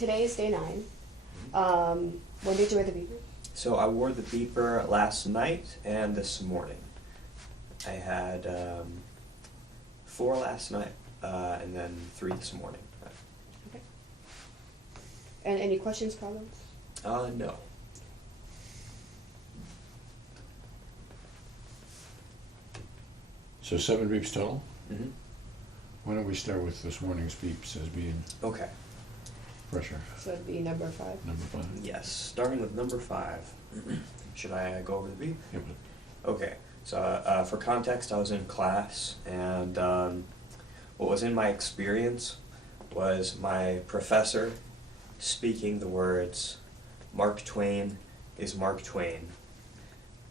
Today is day 9. When did you wear the beeper? So I wore the beeper last night and this morning. I had 4 last night and then 3 this morning. Okay. And any questions, problems? No. So 7 beeps total? Mm-hmm. Why don't we start with this morning's beeps as being Okay. fresher? So it'd be number 5. Number 5. Yes, starting with number 5. Should I go over the beep? Yep. Okay, so for context, I was in class, and what was in my experience was my professor speaking the words, "Mark Twain is Mark Twain."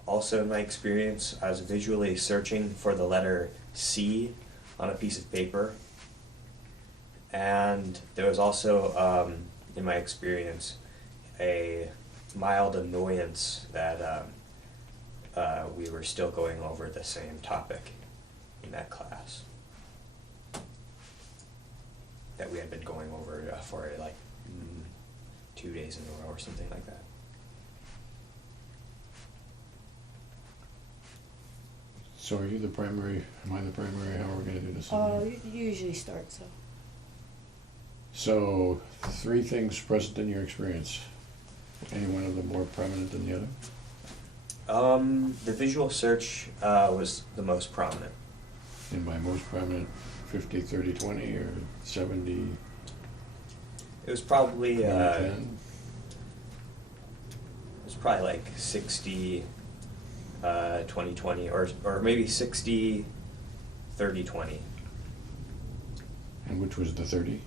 Also in my experience, I was visually searching for the letter C on a piece of paper, and there was also, in my experience, a mild annoyance that we were still going over the same topic in that class that we had been going over for like 2 days in a row or something like that. So are you the primary, am I the primary, how are we gonna do this? You usually start, so. So, 3 things present in your experience. Any one of them more prominent than the other? The visual search was the most prominent. And by most prominent, 50, 30, 20, or 70, It was probably 20, it 10? was probably like 60, 20, 20, or maybe 60, 30, 20. And which was the 30?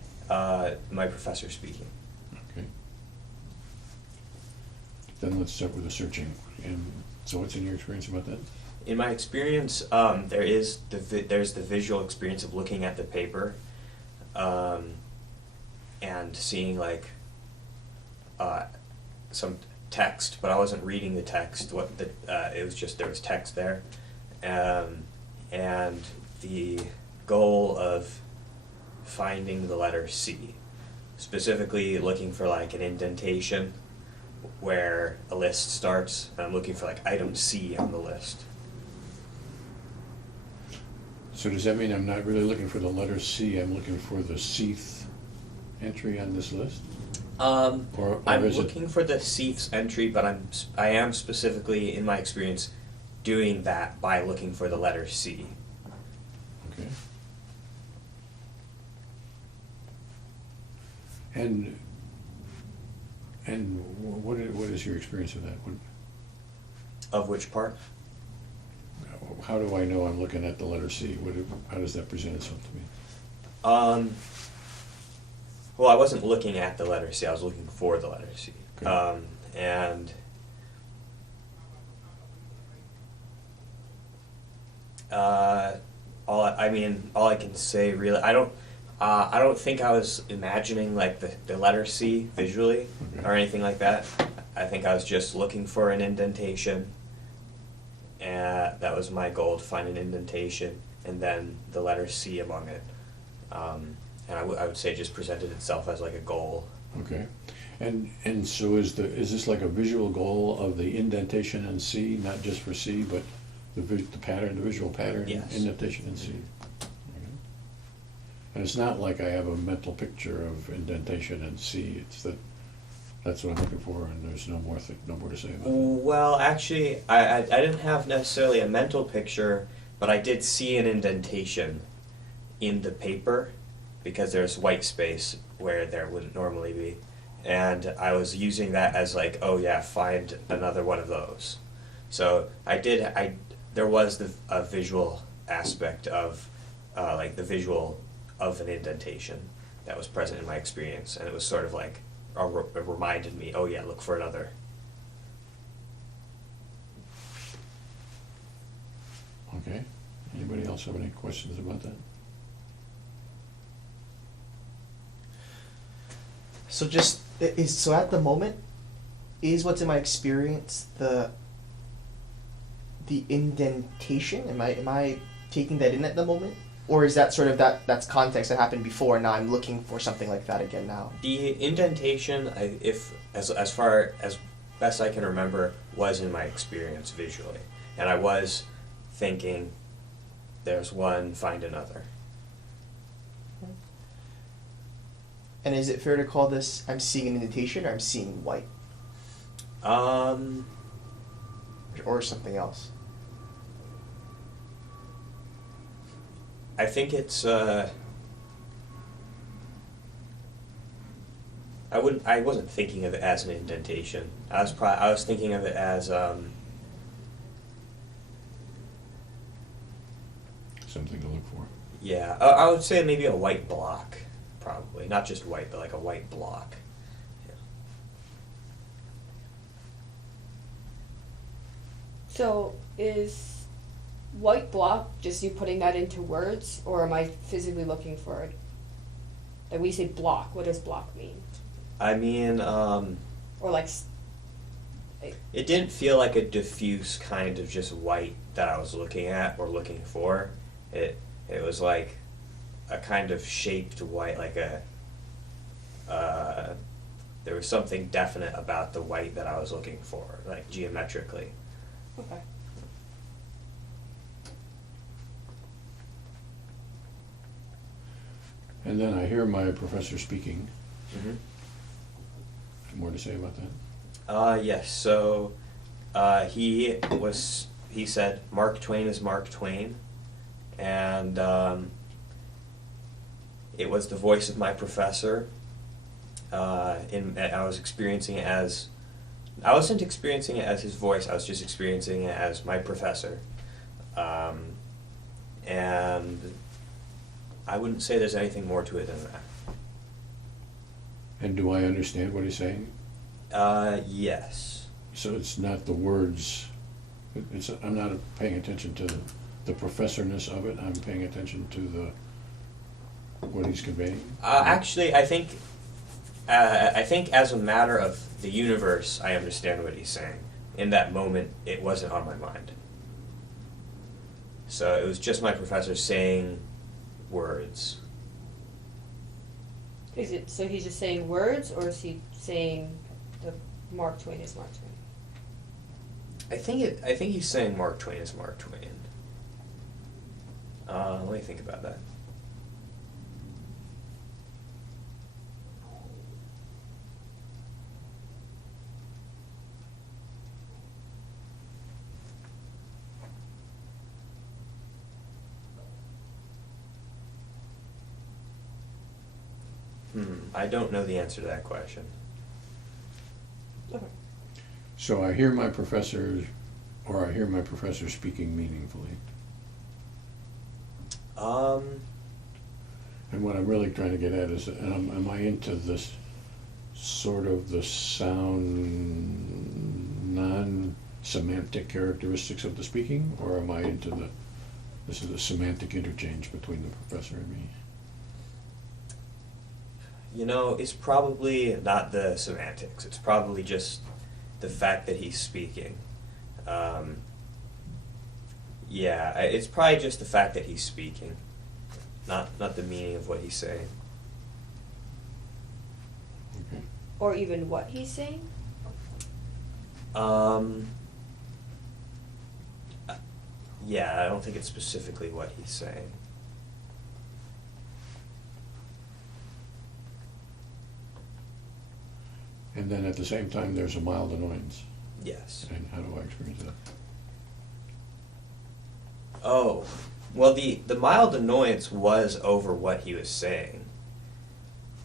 My professor speaking. Okay. Then let's start with the searching. And so what's in your experience about that? In my experience, there's the visual experience of looking at the paper, and seeing like some text, but I wasn't reading the text. It was just there was text there, and the goal of finding the letter C, specifically looking for like an indentation where a list starts, and I'm looking for like item C on the list. So does that mean I'm not really looking for the letter C, I'm looking for the Cth entry on this list? Or I'm is it- looking for the Cth entry, but I am specifically, in my experience, doing that by looking for the letter C. Okay. And what is your experience of that? Of which part? How do I know I'm looking at the letter C? How does that present itself to me? Well, I wasn't looking at the letter C, I was looking for the letter C. Okay. And all I can say really, I don't think I was imagining like the letter C visually Okay. or anything like that. I think I was just looking for an indentation, and that was my goal, to find an indentation, and then the letter C among it. And I would say just presented itself as like a goal. Okay. And so is this like a visual goal of the indentation in C, not just for C, but the pattern, the visual pattern? Yes. Indentation in C. Okay. And it's not like I have a mental picture of indentation in C, it's that's what I'm looking for, and there's no more to say about that. Well, actually, I didn't have necessarily a mental picture, but I did see an indentation in the paper, because there's white space where there wouldn't normally be. And I was using that as like, oh yeah, find another one of those. So there was a visual aspect of, like the visual of an indentation that was present in my experience, and it was sort of like, it reminded me, oh yeah, look for another. Okay. Anybody else have any questions about that? So so at the moment, is what's in my experience the indentation? Am I taking that in at the moment, Or is that sort of that's context that happened before, and now I'm looking for something like that again now? The indentation, as far as best I can remember, was in my experience visually, and I was thinking, there's one, find another. And is it fair to call this I'm seeing an indentation, or I'm seeing white, or something else? I think it's I wasn't thinking of it as an indentation. I was thinking of it as Something to look for. yeah, I would say maybe a white block, probably. Not just white, but like a white block. Yeah. So is white block just you putting that into words, or am I physically looking for it? Like when you say block, what does block mean? I mean, Or like, it didn't feel like a diffuse kind of just white that I was looking at or looking for. It was like a kind of shaped white, like there was something definite about the white that I was looking for, like geometrically. okay. And then I hear my professor speaking. Mm-hmm. More to say about that? Yes, so he said Mark Twain is Mark Twain, and it was the voice of my professor. I was experiencing it as, I wasn't experiencing it as his voice, I was just experiencing it as my professor. And I wouldn't say there's anything more to it than that. And do I understand what he's saying? Yes. So it's not the words, I'm not paying attention to the professorness of it, I'm paying attention to what he's conveying? Actually, I think as a matter of the universe, I understand what he's saying. In that moment, it wasn't on my mind. So it was just my professor saying words. Is it, so he's just saying words, or is he saying the Mark Twain is Mark Twain? I think he's saying Mark Twain is Mark Twain. Let me think about that. I don't know the answer to that question. Okay. So I hear my professor, or I hear my professor speaking meaningfully. And what I'm really trying to get at is, am I into this sort of the sound, non-semantic characteristics of the speaking, or am I into this is a semantic interchange between the professor and me? You know, it's probably not the semantics. It's probably just the fact that he's speaking. Yeah, it's probably just the fact that he's speaking, not the meaning of what he's saying. Okay. Or even what he's saying? Yeah, I don't think it's specifically what he's saying. And then at the same time, there's a mild annoyance. Yes. And how do I experience that? Oh, well, the mild annoyance was over what he was saying,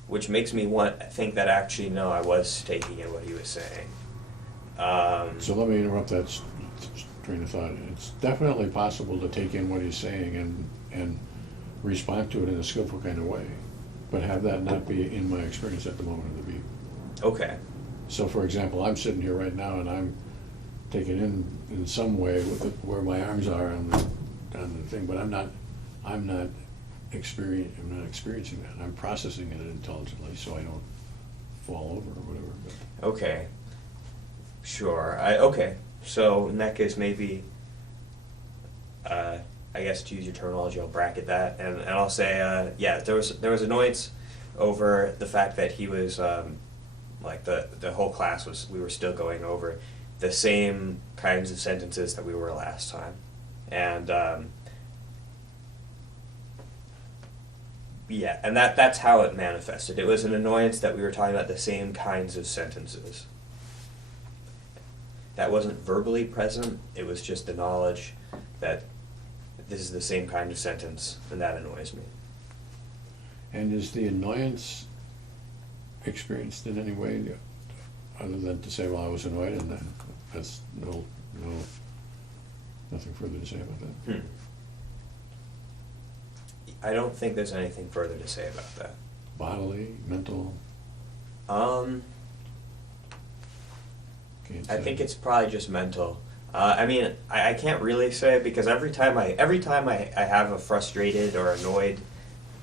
which makes me think that actually, no, I was taking in what he was saying. So let me interrupt that train of thought. It's definitely possible to take in what he's saying and respond to it in a skillful kind of way, but have that not be in my experience at the moment of the beat. Okay. So for example, I'm sitting here right now and I'm taking in some way where my arms are on the thing, but I'm not experiencing that. I'm processing it intelligently so I don't fall over or whatever. But Okay. Sure. Okay. So in that case, maybe I I guess to use your terminology, I'll bracket that, and I'll say, yeah, there was annoyance over the fact that he was, like the whole class we were still going over the same kinds of sentences that we were last time, and yeah, and that's how it manifested. It was an annoyance that we were talking about the same kinds of sentences. That wasn't verbally present, it was just the knowledge that this is the same kind of sentence, and that annoys me. And is the annoyance experienced in any way other than to say, well, I was annoyed, and then that's nothing further to say about that? I don't think there's anything further to say about that. Bodily, mental? Can't I say. think it's probably just mental. I mean, I can't really say, because every time I have a frustrated or annoyed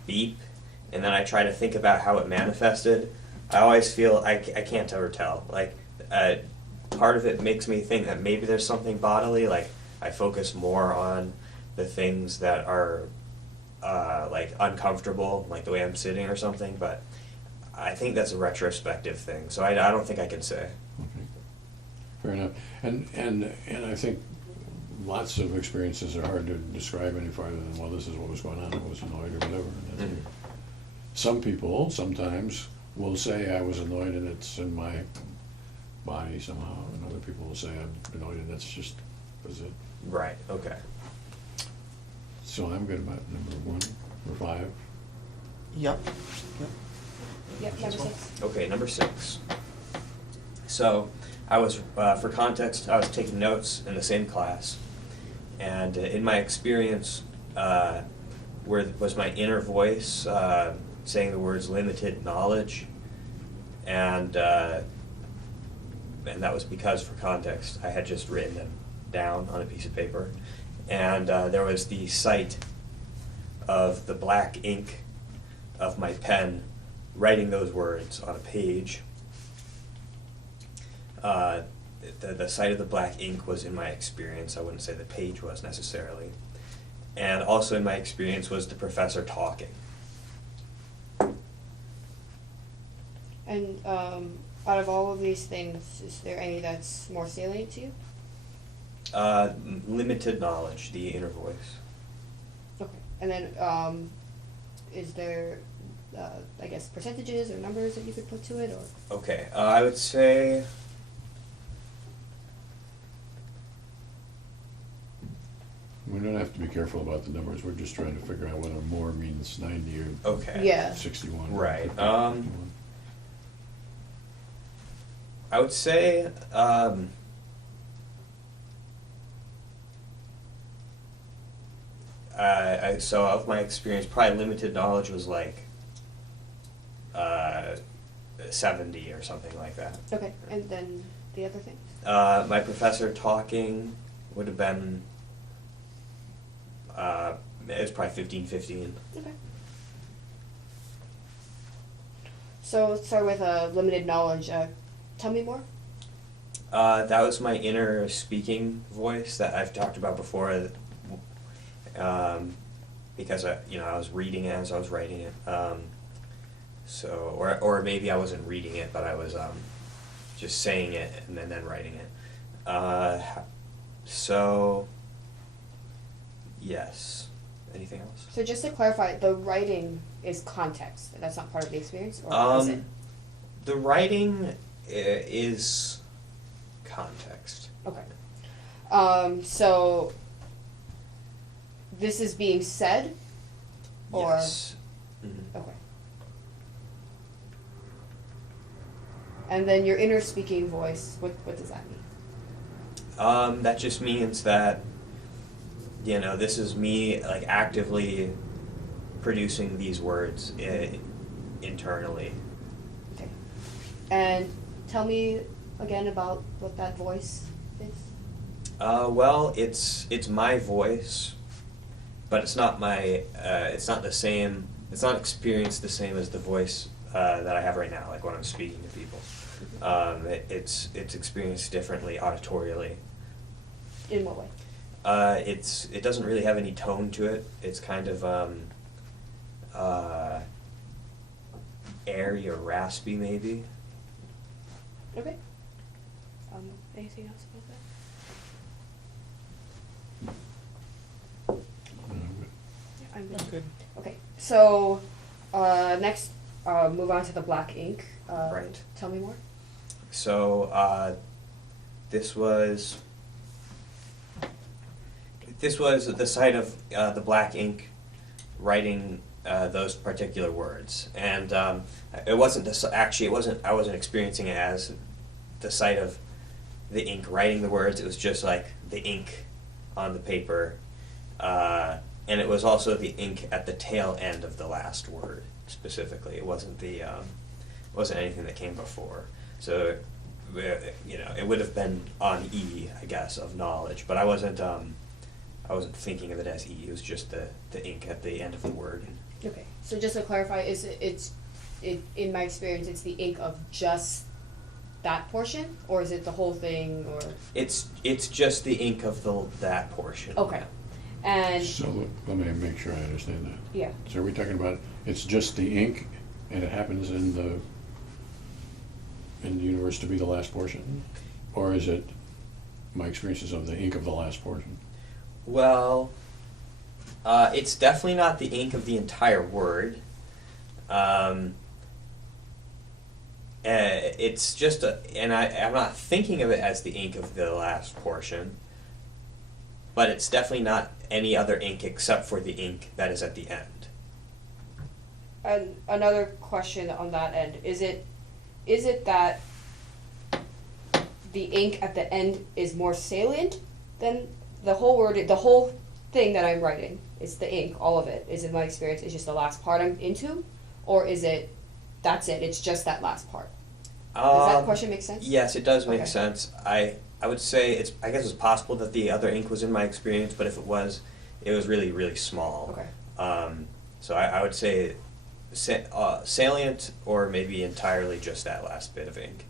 beep, and then I try to think about how it manifested, I always feel I can't ever tell. Like, part of it makes me think that maybe there's something bodily, like I focus more on the things that are like uncomfortable, like the way I'm sitting or something, but I think that's a retrospective thing, so I don't think I can say. Okay. Fair enough. And I think lots of experiences are hard to describe any farther than, well, this is what was going on, I was annoyed or whatever. And that's it. Some people sometimes will say I was annoyed and it's in my body somehow, and other people will say I'm annoyed and that's it. Right, okay. So I'm good about number 1 or 5. Yep. Yep, number 6. Okay, number 6. So, I was, for context, I was taking notes in the same class, and in my experience, was my inner voice saying the words limited knowledge, and that was because, for context, I had just written them down on a piece of paper, and there was the sight of the black ink of my pen writing those words on a page. The sight of the black ink was in my experience. I wouldn't say the page was necessarily. And also in my experience was the professor talking. And out of all of these things, is there any that's more salient to you? Limited knowledge, the inner voice. Okay. And then is there, I guess, percentages or numbers that you could put to it, or? Okay, I would say We don't have to be careful about the numbers, we're just trying to figure out whether more means 90 or okay. Yeah. 61. or Right, 50, I would say so of my experience, probably limited knowledge was like 70 or something like that. Okay. And then the other thing? My professor talking would have been it was probably 15-15. Okay. So let's start with limited knowledge. Tell me more. That was my inner speaking voice that I've talked about before. Because I was reading it as I was writing it. Or maybe I wasn't reading it, but I was just saying it and then writing it. So yes. Anything else? So just to clarify, the writing is context. That's not part of the experience, or is it? The writing is context. Okay. So this is being said, or Yes. Mm-hmm. okay. And then your inner speaking voice. What does that mean? That just means that this is me like actively producing these words internally. Okay. And tell me again about what that voice is. Well, it's my voice, but it's not my. It's not the same. It's not experienced the same as the voice that I have right now, like when I'm speaking to people. It's experienced differently auditorially. In what way? It doesn't really have any tone to it. It's kind of airy or raspy, maybe. Okay. Anything else about that? Yeah, I'm good. Good. Okay, so next, move on to the black ink. Right. Tell me more. So this was the site of the black ink writing those particular words, and it wasn't actually. It wasn't. I wasn't experiencing it as the site of the ink writing the words. It was just like the ink on the paper, and it was also the ink at the tail end of the last word specifically. It wasn't wasn't anything that came before. So, it would have been on E, I guess, of knowledge, but I wasn't thinking of it as E. It was just the ink at the end of the word. Okay, so just to clarify, it's in my experience, it's the ink of just that portion, or is it the whole thing, or? It's just the ink of that portion. Okay, and So let me make sure I understand that. yeah, So are we talking about, it's just the ink, and it happens in the universe to be the last portion? Or is it my experiences of the ink of the last portion? Well, it's definitely not the ink of the entire word. It's just and I'm not thinking of it as the ink of the last portion, but it's definitely not any other ink except for the ink that is at the end. and another question on that end, is it that the ink at the end is more salient than the whole word, the whole thing that I'm writing? It's the ink, all of it, is in my experience, is just the last part I'm into? Or is it, that's it, it's just that last part? Does that question make sense? Yes, it does make Okay. sense. I would say I guess it's possible that the other ink was in my experience, but if it was really, really small. Okay. So I would say salient, or maybe entirely just that last bit of ink.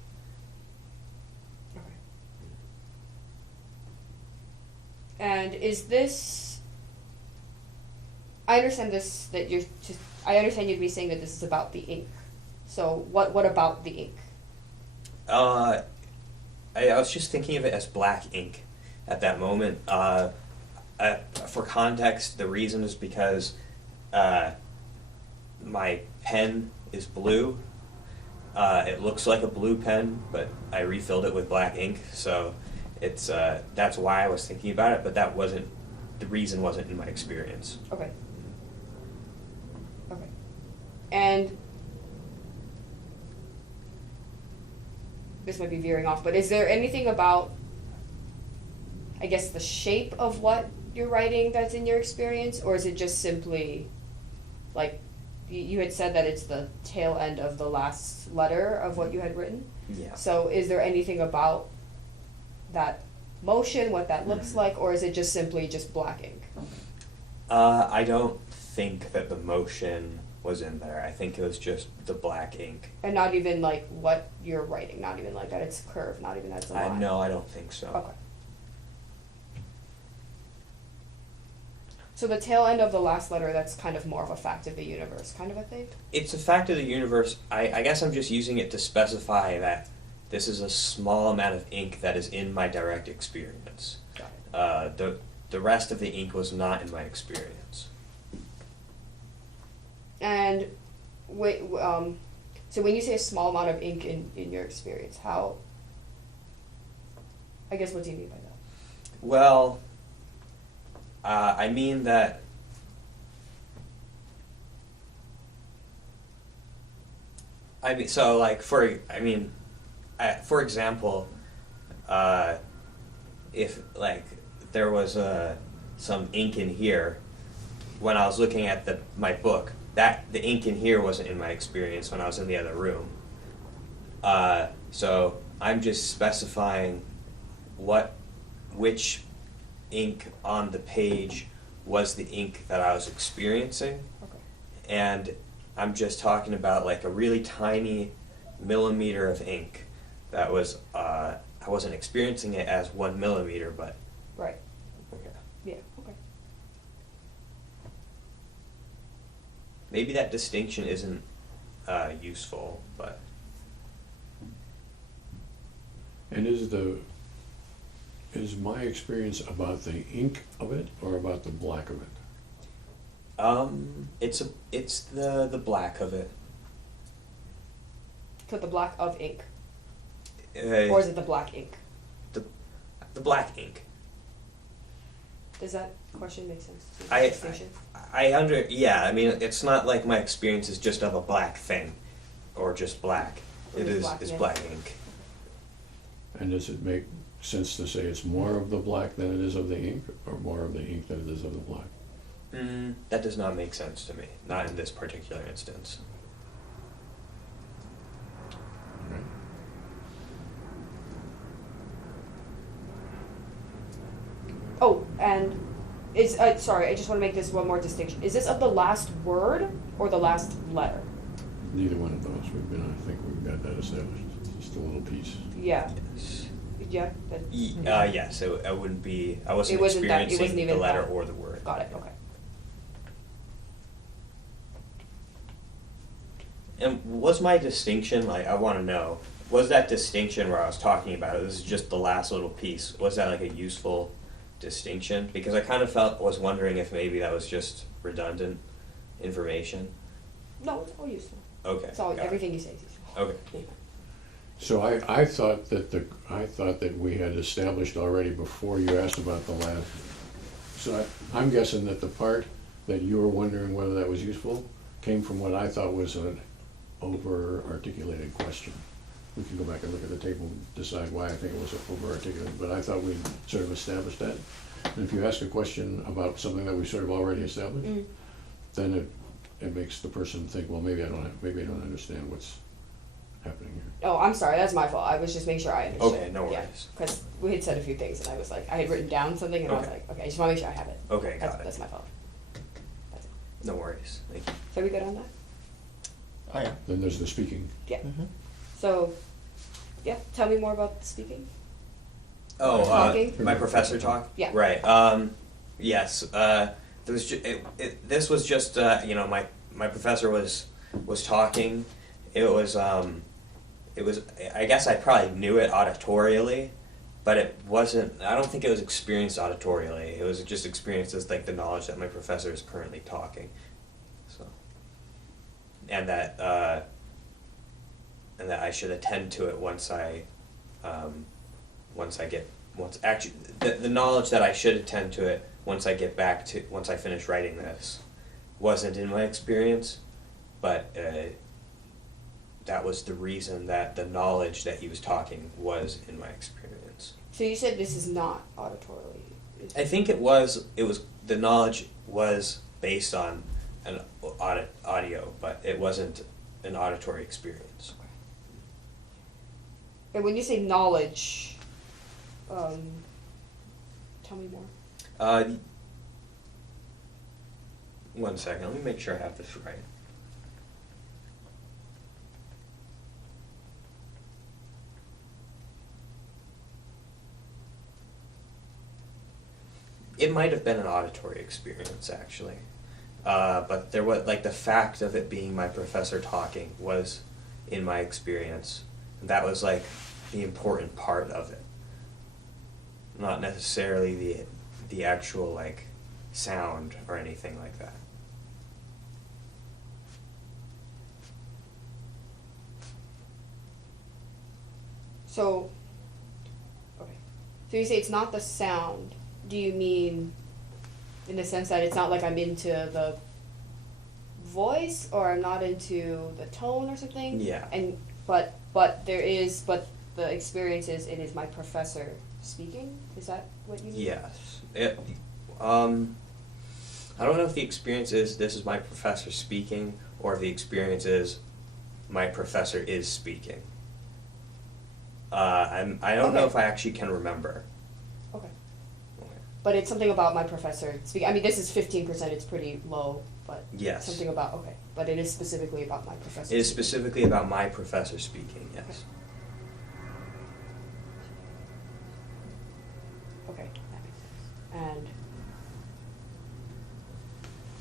Okay. And is this, I understand this, that you're just, I understand you'd be saying that this is about the ink. So what about the ink? I was just thinking of it as black ink at that moment. For context, the reason is because my pen is blue. It looks like a blue pen, but I refilled it with black ink, so it's that's why I was thinking about it. But that wasn't the reason. Wasn't in my experience. Okay. Okay. And this might be veering off, but is there anything about, I guess, the shape of what you're writing that's in your experience, or is it just simply, like, you had said that it's the tail end of the last letter of what you had written? Yeah. So is there anything about that motion, what that looks like, or is it just simply just black ink? I don't think that the motion was in there. I think it was just the black ink. And not even like what you're writing, not even like that it's curved, not even that it's a line. No, I don't think so. Okay. So the tail end of the last letter, that's kind of more of a fact of the universe kind of a thing? It's a fact of the universe. I guess I'm just using it to specify that this is a small amount of ink that is in my direct experience. Got it. The rest of the ink was not in my experience. And wait, so when you say a small amount of ink in your experience, how, I guess, what do you mean by that? Well, I mean that for example, if like there was some ink in here when I was looking at my book, that the ink in here wasn't in my experience when I was in the other room. So I'm just specifying which ink on the page was the ink that I was experiencing. Okay. And I'm just talking about like a really tiny millimeter of ink that was, I wasn't experiencing it as 1 millimeter, but. Right. Okay. maybe that distinction isn't useful, but And is my experience about the ink of it or about the black of it? it's the black of it. So the black of ink, Uh, or is it the black ink? the black ink. Does that question make sense? I Distinction? yeah, I mean, it's not like my experience is just of a black thing, or just black. Or It just is black, is yeah. black ink. And does it make sense to say it's more of the black than it is of the ink, or more of the ink than it is of the black? That does not make sense to me, not in this particular instance. Right? Oh, and is sorry, I just want to make this one more distinction. Is this of the last word or the last letter? Neither one of those. I think we've got that established. It's just a little piece. Yeah. Yes. Yeah. That, Yes, I wouldn't be. I wasn't It wasn't that- it experiencing wasn't even the letter that. or the word. Got it. Okay. And was my distinction, like, I want to know, was that distinction where I was talking about it, this is just the last little piece, was that like a useful distinction? Because I kind of was wondering if maybe that was just redundant information. No, it's all useful. Okay. It's all got it. everything you say is useful. Okay. Yeah. So I thought that we had established already before you asked about the last. So I'm guessing that the part that you were wondering whether that was useful came from what I thought was an over-articulated question. We can go back and look at the table and decide why I think it was over-articulated, but I thought we sort of established that. And if you ask a question about something that we sort of already established, then it makes the person think, well, maybe I don't understand what's happening here. Oh, I'm sorry. That's my fault. I was just making sure I understood. Okay, no worries. Because we had said a few things, and I was like, I had written down something, and I was Okay. like, okay, I just want to make sure I have it. Okay, got it. That's my fault. That's it. No worries. Thank you. So are we good on that? Oh yeah. Then there's the speaking. Yeah. Mm-hmm. So, yeah. Tell me more about the speaking. Oh, Talking? my professor talk? Yeah. Right. Yes. This was just my professor was talking. It was I guess I probably knew it auditorially, but it wasn't. I don't think it was experienced auditorially. It was just experienced as like the knowledge that my professor is currently talking. So. And that I should attend to it once the knowledge that I should attend to it once I finish writing this wasn't in my experience, but that was the reason that the knowledge that he was talking was in my experience. So you said this is not auditorily. I think it was the knowledge was based on an audio, but it wasn't an auditory experience. And when you say knowledge, tell me more. 1 second, let me make sure I have this right. It might have been an auditory experience, actually. But there was, like, the fact of it being my professor talking was in my experience. That was, like, the important part of it. Not necessarily the actual, like, sound or anything like that. So, okay. So you say it's not the sound. Do you mean in the sense that it's not like I'm into the voice or I'm not into the tone or something? Yeah. And but the experience is it is my professor speaking? Is that what you mean? Yes. I don't know if the experience is this is my professor speaking or if the experience is my professor is speaking. I don't know Okay. if I actually can remember. Okay. But it's something about my professor speaking. I mean, this is 15%. It's pretty low, but Yes. something about okay. But it is specifically about my professor. It is speaking. specifically about my professor speaking, yes. Okay, that makes sense. And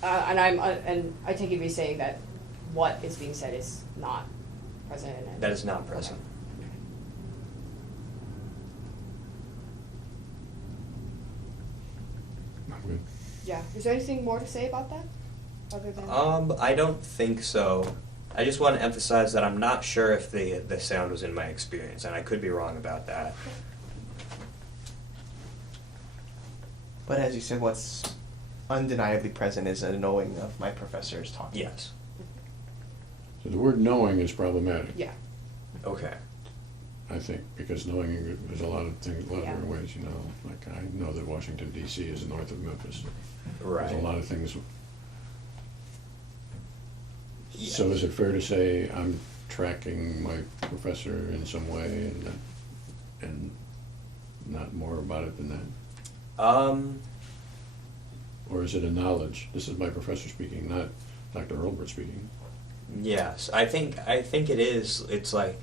and I take it to be saying that what is being said is not present. And That is not present. Okay. I'm good. Yeah. Is there anything more to say about that, other than? I don't think so. I just want to emphasize that I'm not sure if the sound was in my experience, and I could be wrong about that. But as you said, what's undeniably present is a knowing of my professor is talking. Yes. So the word knowing is problematic, Yeah. Okay. I think, because knowing, there's a lot of things, a lot of Yeah. different ways, you know. Like, I know that Washington DC is north of Memphis. Right. There's a lot of things. Yes. So is it fair to say I'm tracking my professor in some way and not more about it than that? Or is it a knowledge? This is my professor speaking, not Dr. Hurlbert speaking. Yes, I think it is. It's like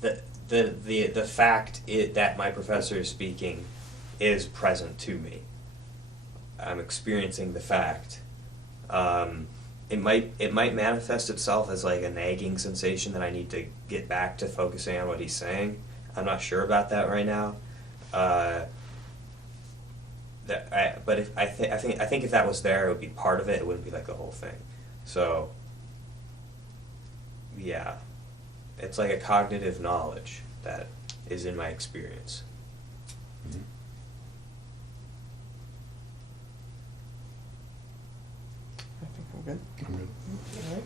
the fact that my professor is speaking is present to me. I'm experiencing the fact. It might manifest itself as like a nagging sensation that I need to get back to focusing on what he's saying. I'm not sure about that right now. But if I think if that was there, it would be part of it. It wouldn't be like the whole thing. So, yeah, it's like a cognitive knowledge that is in my experience. Mhm. I think I'm good. I'm good. All right.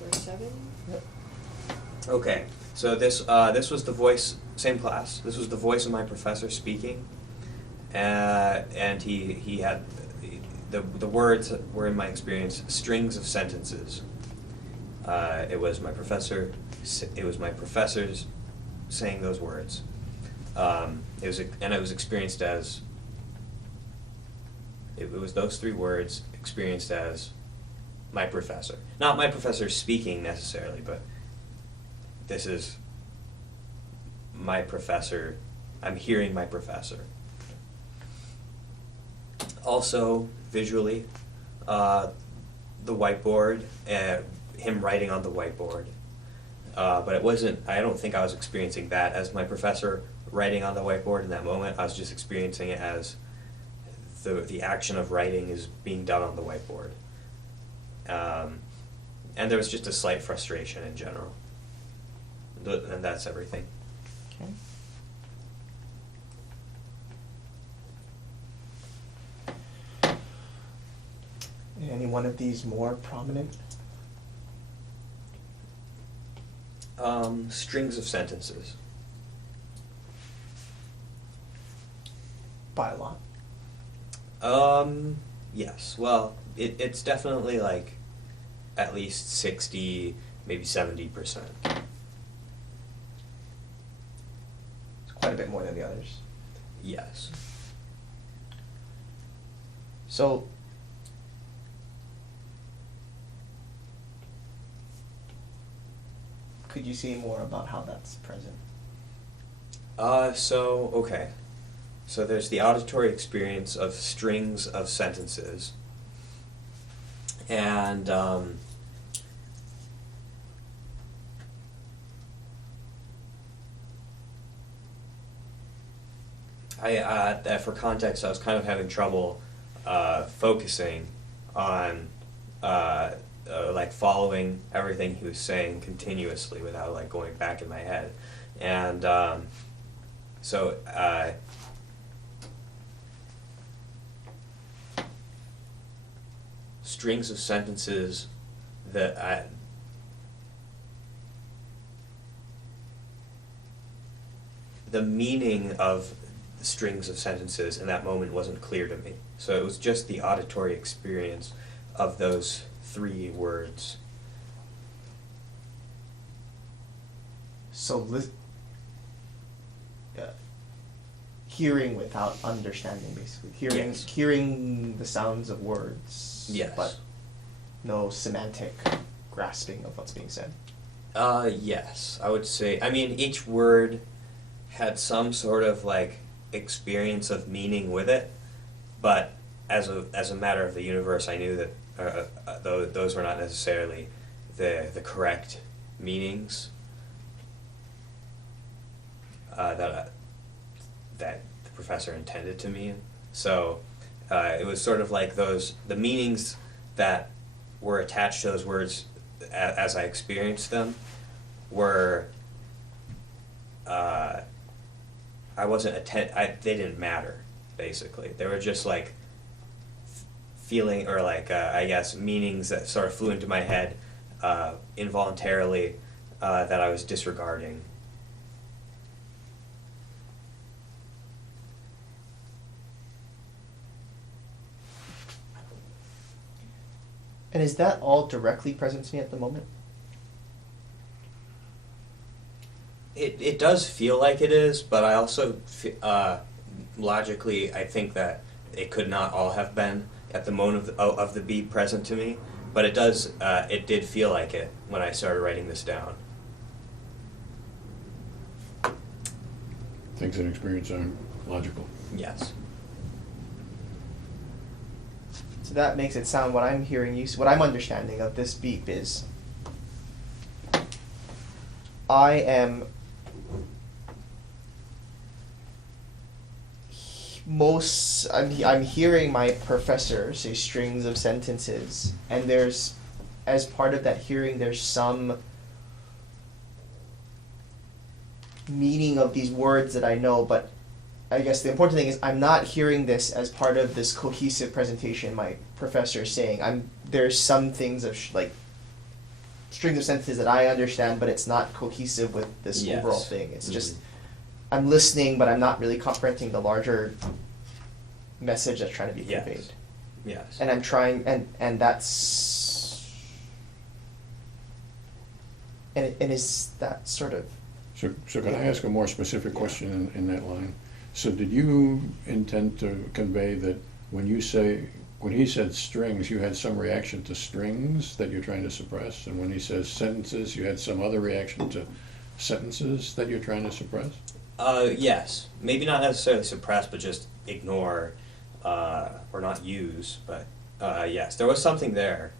Number 7. Yep. Okay, so this was the voice, same class. This was the voice of my professor speaking, and he had the words were, in my experience, strings of sentences. It was my professor. It was my professors saying those words. It was experienced as. It was those three words experienced as my professor. Not my professor speaking necessarily, but this is my professor. I'm hearing my professor. Also, visually, the whiteboard, him writing on the whiteboard. But it wasn't, I don't think I was experiencing that as my professor writing on the whiteboard in that moment. I was just experiencing it as the action of writing is being done on the whiteboard. And there was just a slight frustration in general. And that's everything. Okay. Any one of these more prominent? Strings of sentences. By a lot. Yes. Well, it's definitely like at least 60, maybe 70%. It's quite a bit more than the others. Yes. So, could you say more about how that's present? Okay. So there's the auditory experience of strings of sentences. And, for context, I was kind of having trouble focusing on like following everything he was saying continuously without like going back in my head, and so strings of sentences that the meaning of the strings of sentences in that moment wasn't clear to me. So it was just the auditory experience of those three words. So, hearing without understanding, basically. Yes. Hearing the sounds of words. Yes. But no semantic grasping of what's being said. Yes, I would say. I mean, each word had some sort of like experience of meaning with it, but as a matter of the universe, I knew that those were not necessarily the correct meanings that the professor intended to mean. So it was sort of like the meanings that were attached to those words as I experienced them were, I wasn't they didn't matter, basically. They were just like feeling, or like, I guess, meanings that sort of flew into my head involuntarily that I was disregarding. And is that all directly present to me at the moment? It does feel like it is, but I also logically I think that it could not all have been at the moment of the beat present to me, but it did feel like it when I started writing this down. Things and experience are logical. Yes. So that makes it sound, what I'm hearing you, what I'm understanding of this beep is, I'm hearing my professor say strings of sentences, and there's, as part of that hearing, there's some meaning of these words that I know, but I guess the important thing is I'm not hearing this as part of this cohesive presentation my professor is saying. There's some things of like strings of sentences that I understand, but it's not cohesive with this Yes. overall thing. It's just I'm listening, but I'm not really comprehending the larger message that's trying to be Yes. conveyed. Yes. And I'm trying, and that's, and is that sort of. So can I ask a more specific question in that line? So did you intend to convey that when he said strings, you had some reaction to strings that you're trying to suppress, and when he says sentences, you had some other reaction to sentences that you're trying to suppress? Yes. Maybe not necessarily suppress, but just ignore, or not use, but yes, there was something there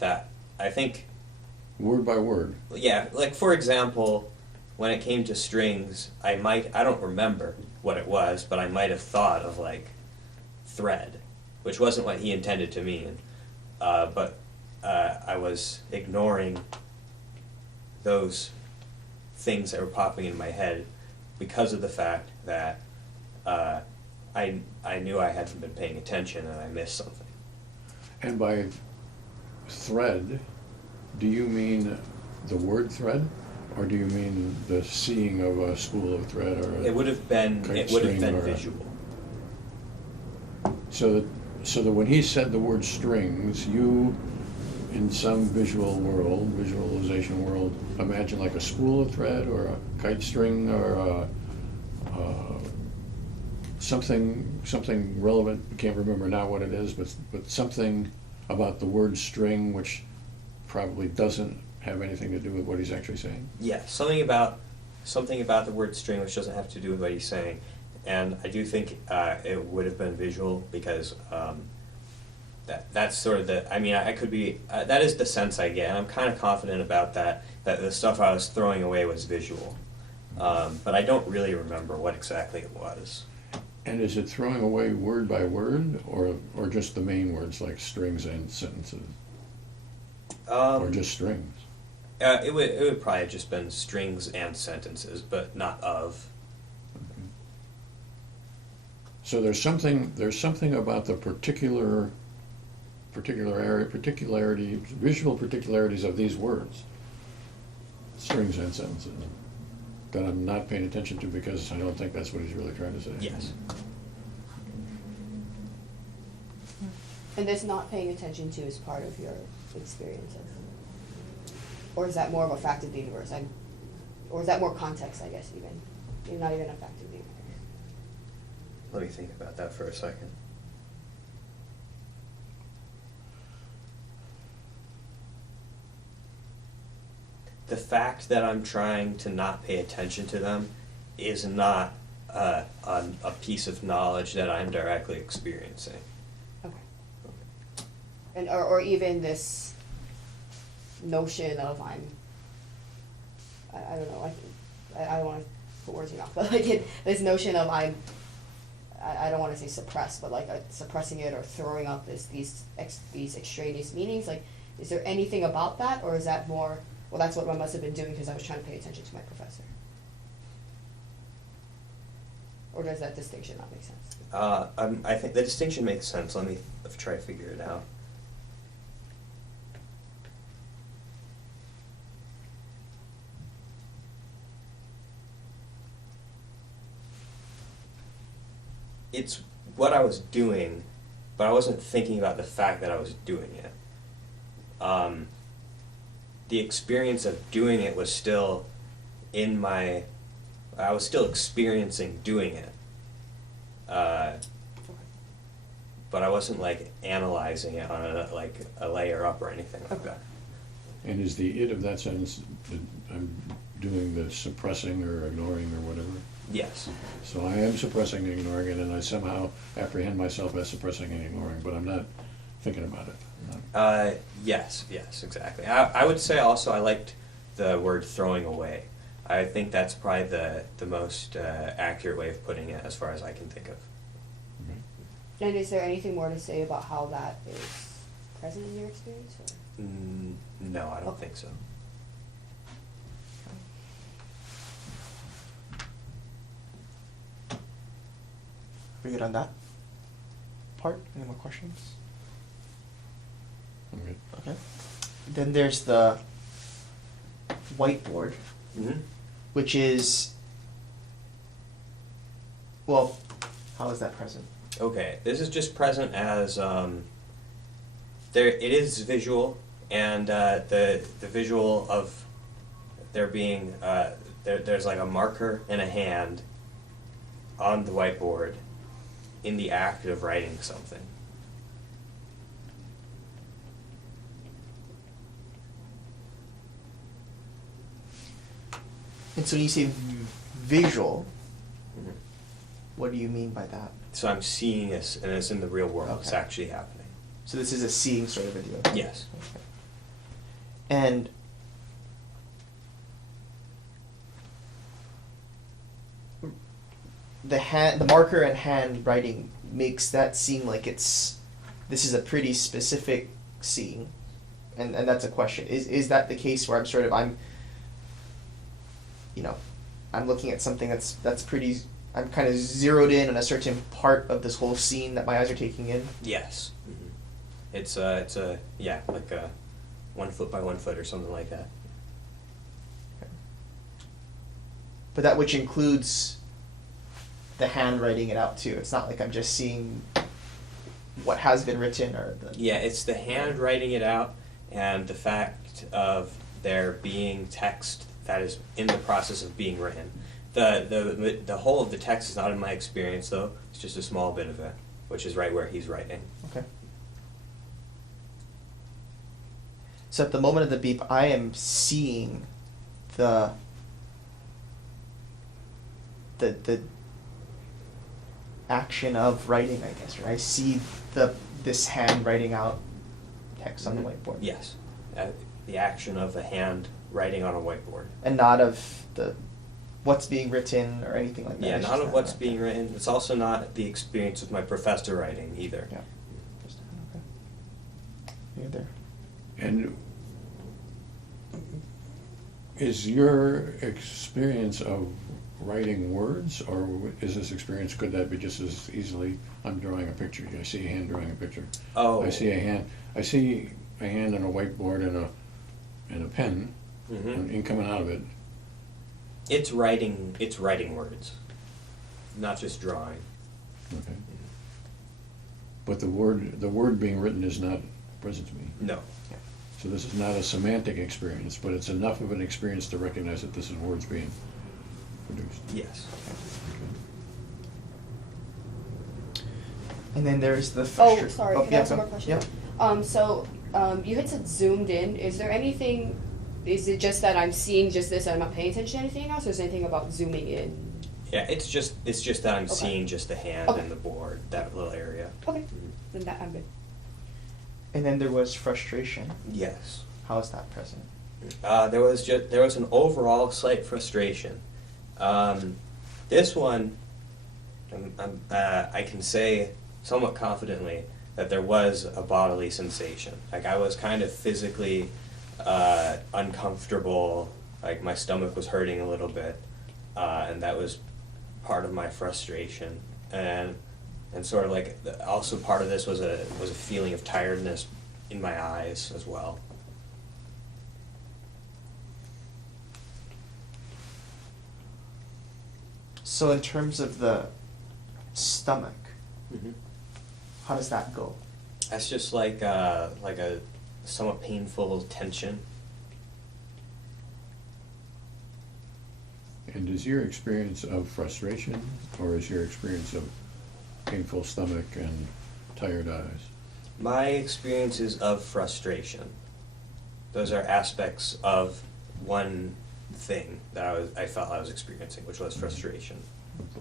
that I think... Word by word? Yeah, like for example, when it came to strings, I don't remember what it was, but I might have thought of like thread, which wasn't what he intended to mean, but I was ignoring those things that were popping in my head because of the fact that I knew I hadn't been paying attention and I missed something. And by thread, do you mean the word thread, or do you mean the seeing of a spool of thread or It would have been or visual. So that when he said the word strings, you, in some visualization world, imagine like a spool of thread or a kite string or something relevant. I can't remember now what it is, but something about the word string which probably doesn't have anything to do with what he's actually saying. Yeah, something about the word string which doesn't have to do with what he's saying, and I do think it would have been visual because that's sort of the. I mean, I could be. That is the sense I get. I'm kind of confident about that. That the stuff I was throwing away was visual, but I don't really remember what exactly it was. And is it throwing away word by word, or just the main words like strings and sentences, or just strings? It would probably have just been strings and sentences, but not of. Okay. So there's something about the visual particularities of these words, strings and sentences, that I'm not paying attention to because I don't think that's what he's really trying to say. Yes. And this not paying attention to is part of your experiences? Or is that more of a fact of the universe? Or is that more context, I guess, even? You're not even a fact of the universe. Let me think about that for a second. The fact that I'm trying to not pay attention to them is not a piece of knowledge that I'm directly experiencing. Okay. and or even this notion of I don't know, I don't want to put words in your mouth, but like this notion of I don't want to say suppress, but like suppressing it or throwing out these extraneous meanings. Like, is there anything about that, or is that more, well, that's what I must have been doing because I was trying to pay attention to my professor? Or does that distinction not make sense? I think the distinction makes sense. Let me try to figure it out. It's what I was doing, but I wasn't thinking about the fact that I was doing it. The experience of doing it was still I was still experiencing doing it. But I wasn't like analyzing it on a layer up or anything like that. And is the it of that sentence that I'm doing the suppressing or ignoring or whatever? Yes. So I am suppressing and ignoring it, and I somehow apprehend myself as suppressing and ignoring, but I'm not thinking about it. Yes, exactly. I would say also I liked the word throwing away. I think that's probably the most accurate way of putting it as far as I can think of. Okay. And is there anything more to say about how that is present in your experience? Or? No, I don't think so. We good on that part? Any more questions? I'm good. Okay. Then there's the whiteboard, Mm-hmm. which is, well, how is that present? Okay, this is just present as there. It is visual, and the visual of there being there's like a marker and a hand on the whiteboard in the act of writing something. And so when you say visual, Mhm. what do you mean by that? So I'm seeing this, and it's in the real world. It's Okay. actually happening. So this is a seeing sort of a deal? Yes. Okay. And the marker and hand writing makes that seem like this is a pretty specific seeing, and that's a question. Is that the case where I'm looking at something that's pretty, I'm kind of zeroed in on a certain part of this whole scene that my eyes are taking in? Yes. Mm-hmm. It's like a 1 foot by 1 foot or something like that. But that which includes the hand writing it out too. It's not like I'm just seeing what has been written or the... Yeah, it's the hand writing it out and the fact of there being text that is in the process of being written. The whole of the text is not in my experience though. It's just a small bit of it, which is right where he's writing. Okay. So at the moment of the beep, I am seeing the action of writing, I guess, right? I see this hand writing out text on the whiteboard. Yes, the action of a hand writing on a whiteboard. And not of what's being written or anything like that. Yeah, It's not just of what's being written. It's also not the experience of my professor writing either. Yeah. Just, okay. You're there. And is your experience of writing words, or is this experience, could that be just as easily, I'm drawing a picture, I see a hand drawing a picture. Oh. I see a hand on a whiteboard and a pen, Mm-hmm. and ink coming out of it. It's writing words, not just drawing. Okay. But the word being written is not present to me. No. So this is not a semantic experience, but it's enough of an experience to recognize that this is words being produced. Yes. And then there's the... Oh, sorry, can I yeah, ask one go. more question? Yeah. You had said zoomed in. Is it just that I'm seeing just this and I'm not paying attention to anything else, or is there anything about zooming in? Yeah, it's just that I'm Okay. seeing just the hand Okay. and the board, that little area. Okay, Mhm. then that, I'm good. And then there was frustration. Yes. How is that present? There was an overall slight frustration. This one, I can say somewhat confidently that there was a bodily sensation. Like I was kind of physically uncomfortable. Like my stomach was hurting a little bit, and that was part of my frustration. And sort of like also part of this was a feeling of tiredness in my eyes as well. So in terms of the stomach, Mm-hmm. how does that go? That's just like a somewhat painful tension. And is your experience of frustration, or is your experience of painful stomach and tired eyes? My experiences of frustration. Those are aspects of one thing that I felt I was experiencing, which was frustration.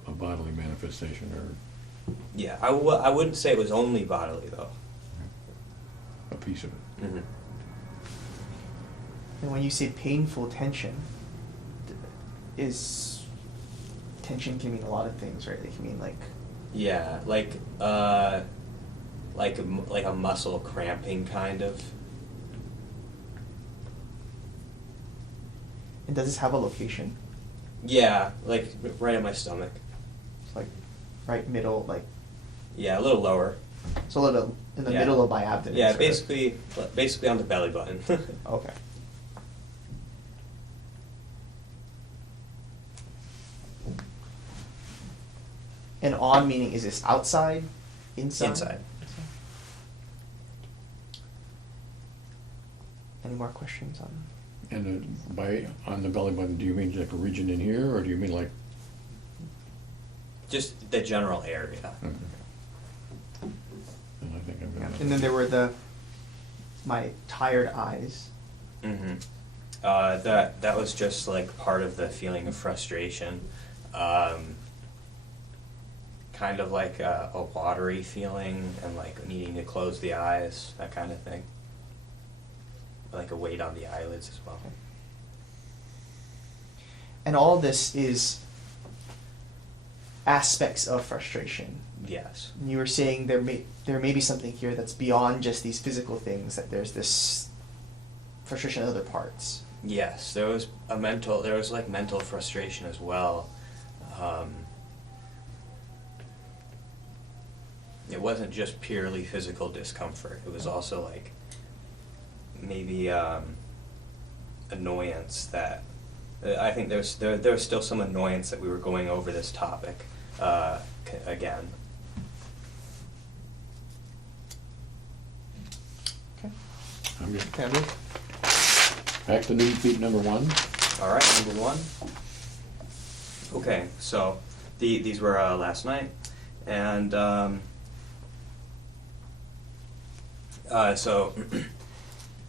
A bodily manifestation, or Yeah, I wouldn't say it was only bodily though. a piece of it? Mm-hmm. And when you say painful tension, is tension can mean a lot of things, right? They can mean like Yeah, like a muscle cramping kind of. and does this have a location? Yeah, like right at my stomach. It's like right middle, like Yeah, a little lower. so a little in the Yeah. middle of my abdomen. Yeah, sort of. basically on the belly button. Okay. And on meaning, is this outside, inside? Inside. Any more questions on? And on the belly button, do you mean like a region in here, or do you mean like? Just the general area. Okay. And I think I'm gonna. And then there were my tired eyes. Mm-hmm. That was just like part of the feeling of frustration. Kind of like a watery feeling and like needing to close the eyes, that kind of thing. Like a weight on the eyelids as well. And all this is aspects of frustration. Yes. And you were saying there may be something here that's beyond just these physical things, that there's this frustration in other parts. Yes, there was like mental frustration as well. It wasn't just purely physical discomfort. It was also like maybe annoyance that I think there was still some annoyance that we were going over this topic again. Okay. I'm good. Okay, I'm good. Back to news beat number 1. All right, number 1. Okay, so these were last night, and so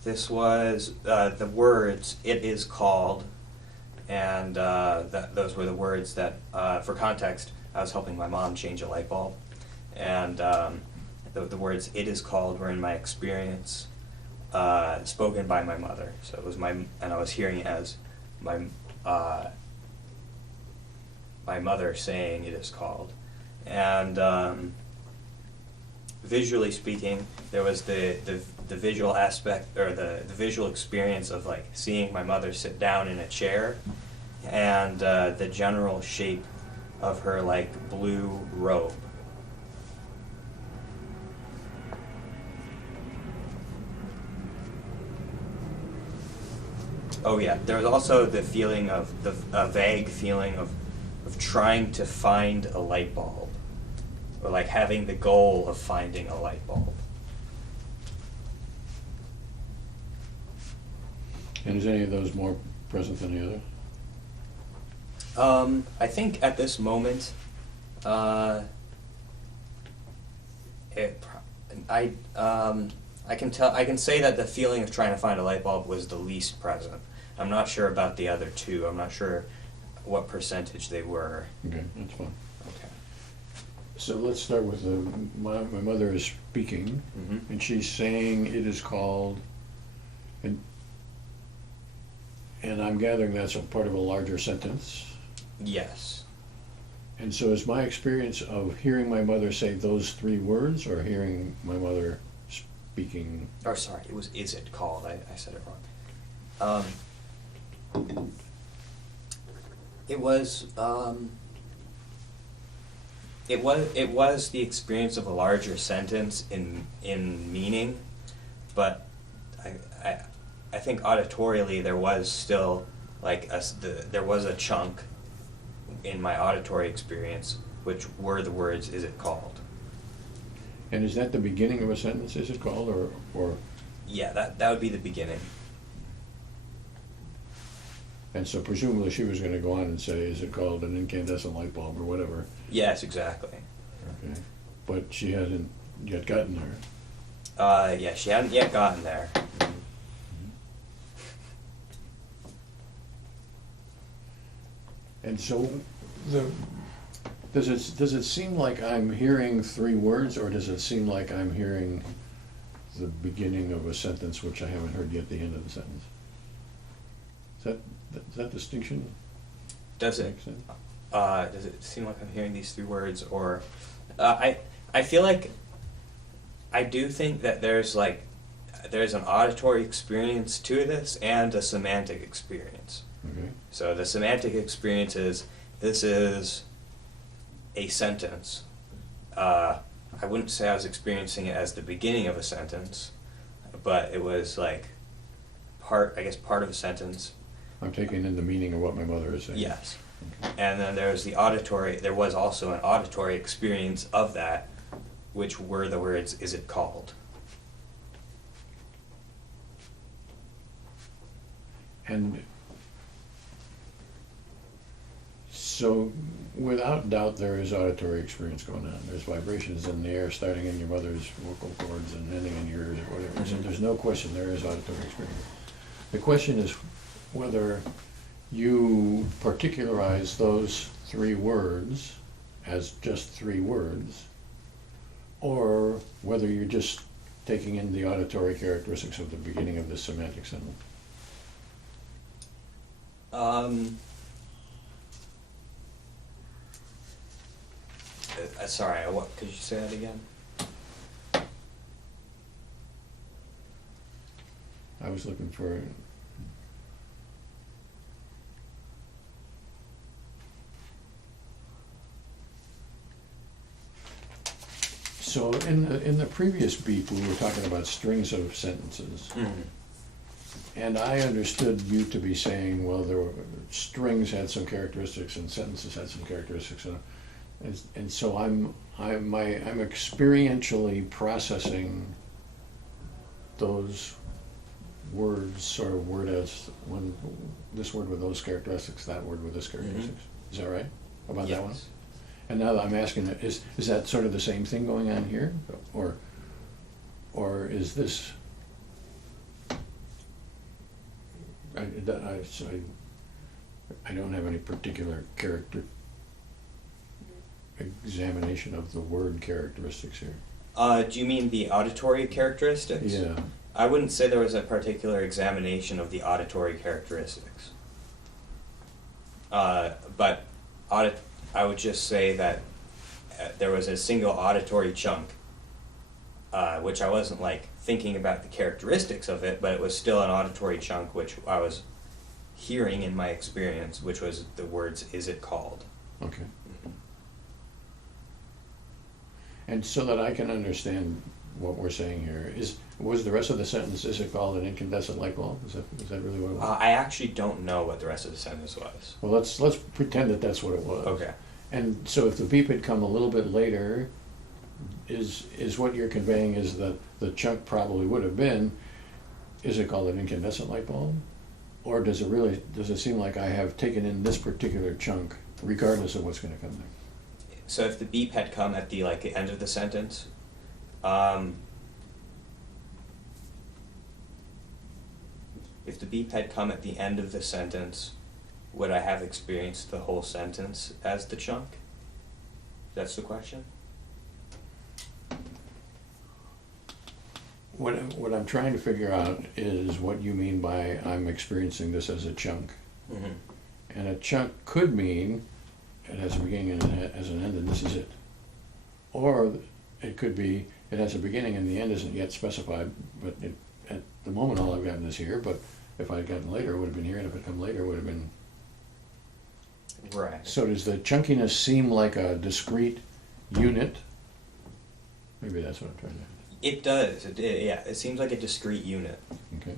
this was the words "it is called," and those were the words that, for context, I was helping my mom change a light bulb, and the words "it is called" were in my experience, spoken by my mother. So it was and I was hearing it as my mother saying "it is called," and visually speaking, there was the visual aspect, or the visual experience of like seeing my mother sit down in a chair, and the general shape of her like blue robe. Oh yeah, there was also the feeling of a vague feeling of trying to find a light bulb, or like having the goal of finding a light bulb. And is any of those more present than the other? I think at this moment, I can say that the feeling of trying to find a light bulb was the least present. I'm not sure about the other two. I'm not sure what percentage they were. Okay, that's fine. Okay. So let's start with my mother is speaking, Mm-hmm. and she's saying it is called, and I'm gathering that's a part of a larger sentence. Yes. And so is my experience of hearing my mother say those three words, or hearing my mother speaking? Or sorry, it was is it called? I said it wrong. It was it was the experience of a larger sentence in meaning, but I think auditorially there was still like there was a chunk in my auditory experience which were the words is it called. And is that the beginning of a sentence, is it called, or? Yeah, that would be the beginning. And so presumably she was gonna go on and say, is it called an incandescent light bulb or whatever? Yes, exactly. Okay, but she hadn't yet gotten there. Yeah, she hadn't yet gotten there. And so does it seem like I'm hearing three words, or does it seem like I'm hearing the beginning of a sentence which I haven't heard yet the end of the sentence? Does that distinction Does it? make sense? Does it seem like I'm hearing these three words, or I feel like I do think that there's an auditory experience to this and a semantic experience. Okay. So the semantic experience is this is a sentence. I wouldn't say I was experiencing it as the beginning of a sentence, but it was like part of a sentence. I'm taking in the meaning of what my mother is saying. Yes. And then there was also an auditory experience of that, which were the words, is it called? And so without doubt there is auditory experience going on. There's vibrations in the air starting in your mother's vocal cords and ending in yours or whatever. So Mhm. there's no question there is auditory experience. The question is whether you particularize those three words as just three words, or whether you're just taking in the auditory characteristics of the beginning of the semantic sentence. Sorry, what? Could you say that again? I was looking for. So in the previous beep, we were talking about strings of sentences. Mm-hmm. And I understood you to be saying, well, there were strings had some characteristics and sentences had some characteristics, and so I'm experientially processing those words, sort of word as when this word with those characteristics, that word with this characteristics. Is that right about that one? Yes. And now that I'm asking, is that sort of the same thing going on here, or is this? I don't have any particular character examination of the word characteristics here. Do you mean the auditory characteristics? Yeah. I wouldn't say there was a particular examination of the auditory characteristics. But I would just say that there was a single auditory chunk, which I wasn't like thinking about the characteristics of it, but it was still an auditory chunk which I was hearing in my experience, which was the words, is it called? Okay. And so that I can understand what we're saying here, was the rest of the sentence, is it called an incandescent light bulb? Is that really what it was? I actually don't know what the rest of the sentence was. Well, let's pretend that that's what it was. Okay. And so if the beep had come a little bit later, is what you're conveying is that the chunk probably would have been, is it called an incandescent light bulb? Or does it seem like I have taken in this particular chunk regardless of what's going to come there? So if the beep had come at the end of the sentence, if the beep had come at the end of the sentence, would I have experienced the whole sentence as the chunk? That's the question? what I'm trying to figure out is what you mean by I'm experiencing this as a chunk. Mm-hmm. And a chunk could mean it has a beginning and it has an end, and this is it. Or it could be it has a beginning and the end isn't yet specified, but at the moment all I've gotten is here, but if I'd gotten later it would have been here, and if it come later it would have been... Right. So does the chunkiness seem like a discrete unit? Maybe that's what I'm trying to... It does. Yeah, it seems like a discrete unit. Okay.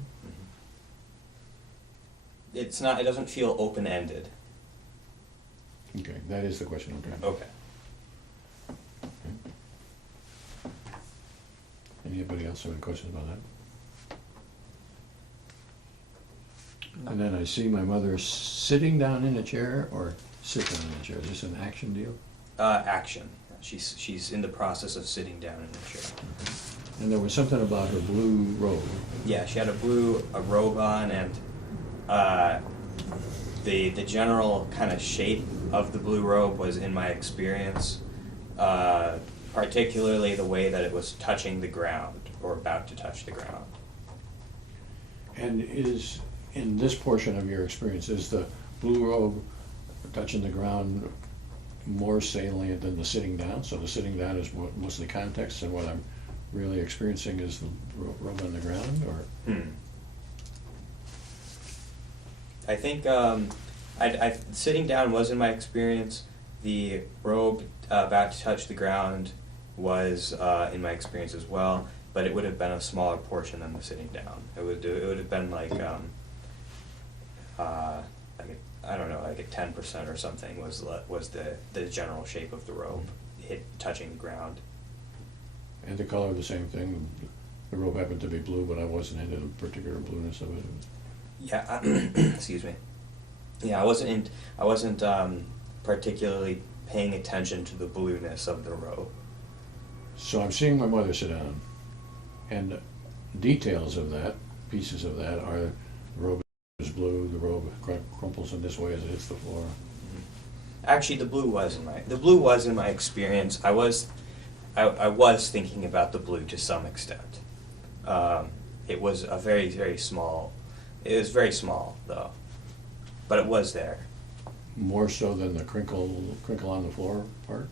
It's not. It doesn't feel open-ended. Okay, that is the question I'm trying to... Okay. Anybody else have any questions about that? And then I see my mother sitting down in a chair or sit down in a chair. Is this an action deal? Action. She's in the process of sitting down in a chair. And there was something about her blue robe. Yeah, she had a robe on, and the general kind of shape of the blue robe was, in my experience, particularly the way that it was touching the ground or about to touch the ground. And is, in this portion of your experience, is the blue robe touching the ground more salient than the sitting down? So the sitting down is mostly context, and what I'm really experiencing is the robe on the ground, or? I think sitting down was, in my experience. The robe about to touch the ground was in my experience as well, but it would have been a smaller portion than the sitting down. It would have been like I don't know, like a 10% or something was the general shape of the robe touching the ground. And the color, the same thing. The robe happened to be blue, but I wasn't into the particular blueness of it. Yeah, excuse me. Yeah, I wasn't particularly paying attention to the blueness of the robe. So I'm seeing my mother sit down, and details of that, pieces of that, are the robe is blue, the robe crumples in this way as it hits the floor. Actually, the blue was in my experience. I was thinking about the blue to some extent. It was a very, very small. It was very small though, but it was there. More so than the crinkle on the floor part?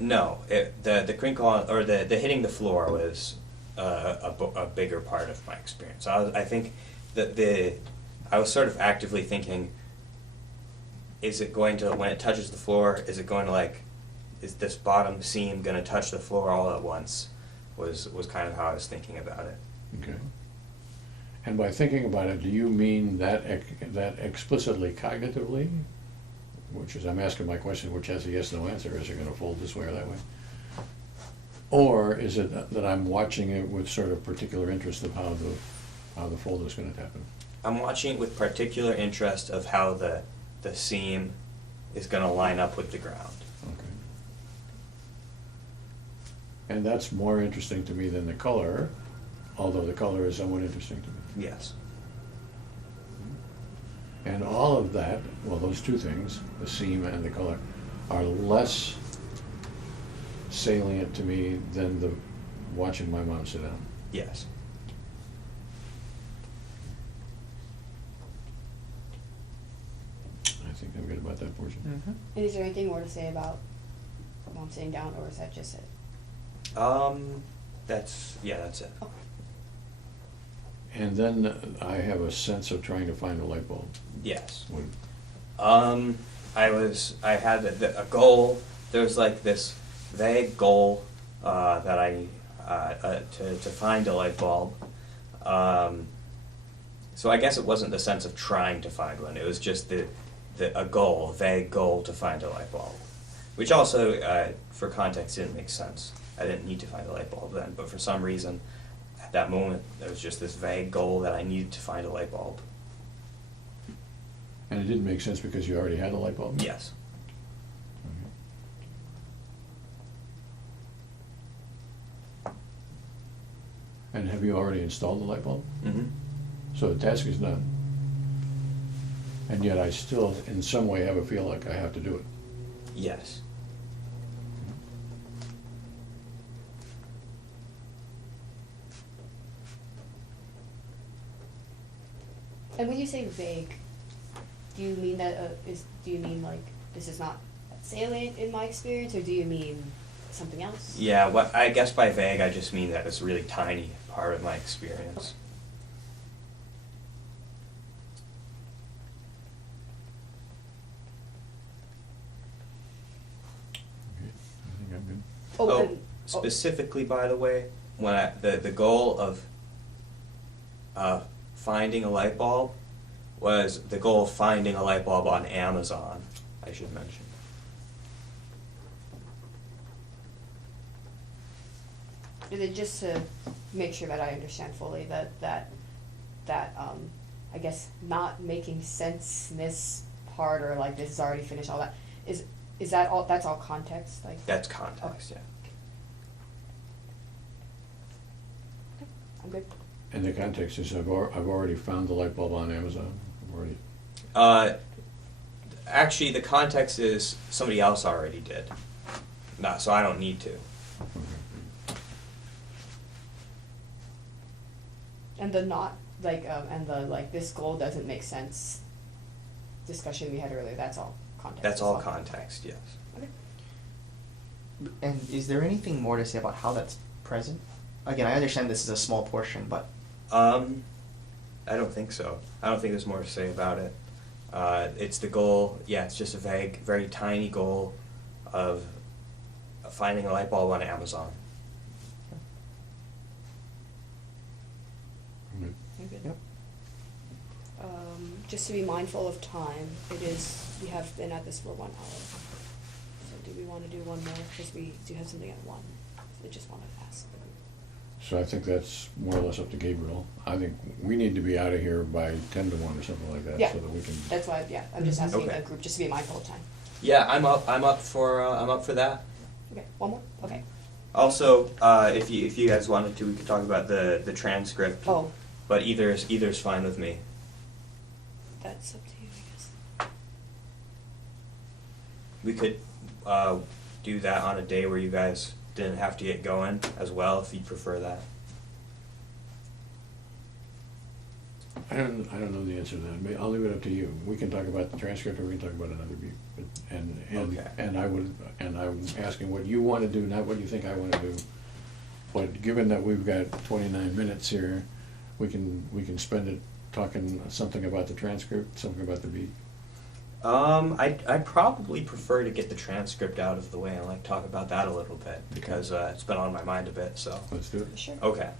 No, the crinkle or the hitting the floor was a bigger part of my experience. I think that I was sort of actively thinking, is it going to, when it touches the floor, is it going to is this bottom seam going to touch the floor all at once? Was kind of how I was thinking about it. Okay. And by thinking about it, do you mean that explicitly cognitively? Which is, I'm asking my question, which has a yes/no answer. Is it going to fold this way or that way? Or is it that I'm watching it with sort of particular interest of how the fold is going to happen? I'm watching it with particular interest of how the seam is going to line up with the ground. Okay. And that's more interesting to me than the color, although the color is somewhat interesting to me. Yes. And all of that, well, those two things, the seam and the color, are less salient to me than the watching my mom sit down. Yes. I think I'm good about that portion. Mm-hmm. And is there anything more to say about mom sitting down, or is that just it? That's it. Okay. And then I have a sense of trying to find a light bulb. Yes. When, I had a goal. There was like this vague goal that I to find a light bulb. So I guess it wasn't the sense of trying to find one. It was just a vague goal to find a light bulb, which also, for context, didn't make sense. I didn't need to find a light bulb then, but for some reason, at that moment, there was just this vague goal that I needed to find a light bulb. and it didn't make sense because you already had a light bulb? Yes. Okay. And have you already installed the light bulb? Mm-hmm. So the task is done. And yet I still, in some way, have a feel like I have to do it. Yes. And when you say vague, do you mean that do you mean like this is not salient in my experience, or do you mean something else? Yeah, what I guess by vague I just mean that it's a really tiny part of my experience. Okay, I think I'm good. Oh, Oh, specifically, by the way, when the goal of finding a light bulb was the goal of finding a light bulb on Amazon, I should mention. and then just to make sure that I understand fully that I guess not making sense in this part, or like this is already finished, all that is that all? That's all context, like That's context, yeah. I'm good. And the context is I've already found the light bulb on Amazon. I've already. Actually, the context is somebody else already did. Not, so I don't need to. And the not like and the like this goal doesn't make sense discussion we had earlier. That's all context. That's as all well. context, yes. Okay. And is there anything more to say about how that's present? Again, I understand this is a small portion, but I don't think so. I don't think there's more to say about it. It's the goal, yeah, it's just a vague, very tiny goal of finding a light bulb on Amazon. Good. You're good. Yep. Just to be mindful of time, we have been at this for 1 hour. So do we want to do one more? Because we do have something at 1. So I just wanted to ask. So I think that's more or less up to Gabriel. I think we need to be out of here by 10 to 1 or something like that, Yeah. so that we can. That's why, yeah, I'm just asking Okay. the group just to be mindful of time. Yeah, I'm up for that. Okay, one more? Okay. Also, if you guys wanted to, we could talk about the transcript. Oh, But either is fine with me. that's up to you, I guess. We could do that on a day where you guys didn't have to get going as well, if you prefer that. I don't know the answer to that. I'll leave it up to you. We can talk about the transcript, or we can talk about another beat. Okay. And I'm asking what you want to do, not what you think I want to do. But given that we've got 29 minutes here, we can spend it talking something about the transcript, something about the beat. I'd probably prefer to get the transcript out of the way and talk about that a little bit, because it's been on my mind a bit. So. Let's do it. Sure. Okay.